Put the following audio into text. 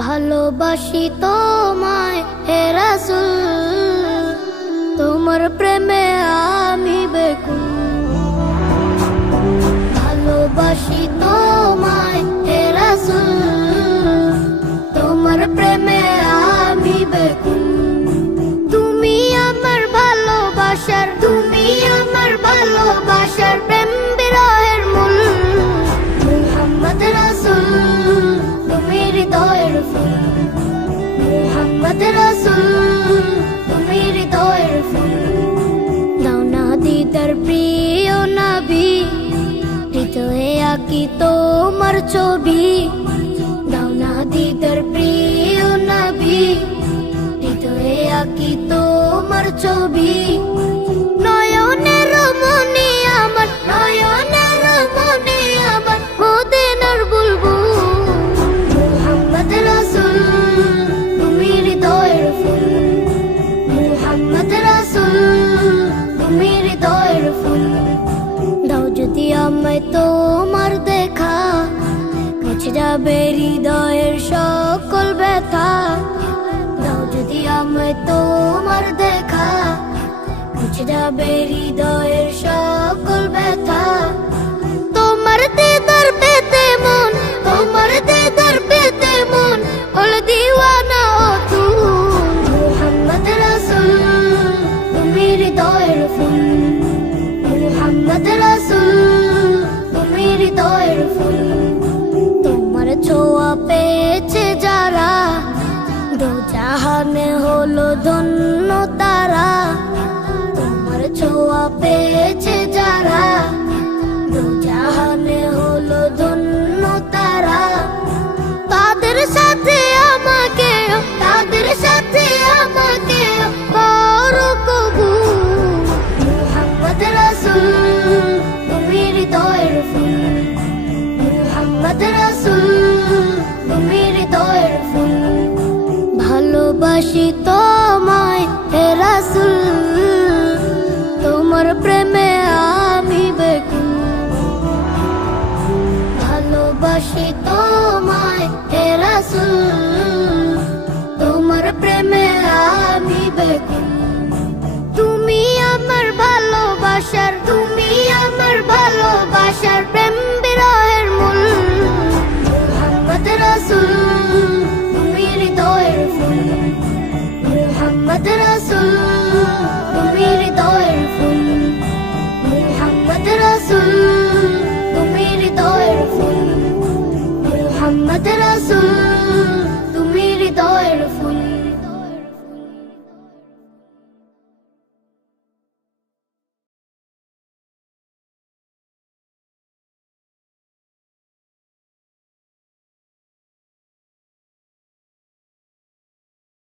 ভালোবাসি তোমায় হে রাসূল, তোমার প্রেমে আমি বেকুল। ভালোবাসি তোমায় হে রাসূল, তোমার প্রেমে আমি বেকুল। তুমি আমার ভালোবাসার, তুমি আমার ভালোবাসার প্রেম বিরহের মূল। মুহাম্মদ রাসূল তুমি হৃদয়ের ফুল, মুহাম্মদ রাসূল তুমি হৃদয়ের ফুল। দাও না দিদার প্রিয় নবী, হৃদয়ে আঁকি তোমার ছবি। দাও না দিদার প্রিয় নবী, হৃদয়ে আঁকি তোমার ছবি। নয়নের মনি আমার, নয়নের মনি আমার মদিনার বুলবুল। মুহাম্মদ রাসূল তুমি হৃদয়ের ফুল, মুহাম্মদ রাসূল তুমি হৃদয়ের ফুল। দাও যদি আমায় তোমার দেখা, মুছে যাবে হৃদয়ের সকল ব্যথা। দাও যদি আমায় তোমার দেখা, মুছে যাবে হৃদয়ের সকল ব্যথা। তোমার দিদার পেতে মন, তোমার দিদার পেতে মন হল দিওয়ানা ও তুল। মুহাম্মদ রাসূল তুমি হৃদয়ের ফুল, মুহাম্মদ রাসূল তুমি হৃদয়ের ফুল। তোমার ছোঁয়া পেয়েছে যারা, দো জাহানে হলো ধন্য তারা। তোমার ছোঁয়া পেয়েছে যারা, দো জাহানে হলো ধন্য তারা। তাদের সাথে আমাকে, তাদের সাথে আমাকে করো কবুল। মুহাম্মদ রাসূল তুমি হৃদয়ের ফুল, মুহাম্মদ রাসূল তুমি হৃদয়ের ফুল। ভালোবাসি তোমায় হে রাসূল, তোমার প্রেমে আমি বেকুল। ভালোবাসি তোমায় হে রাসূল, তোমার প্রেমে আমি বেকুল। তুমি আমার ভালোবাসার, তুমি আমার ভালোবাসার প্রেম বিরহের মূল। মুহাম্মদ রাসূল তুমি হৃদয়ের ফুল, মুহাম্মদ রাসূল তুমি হৃদয়ের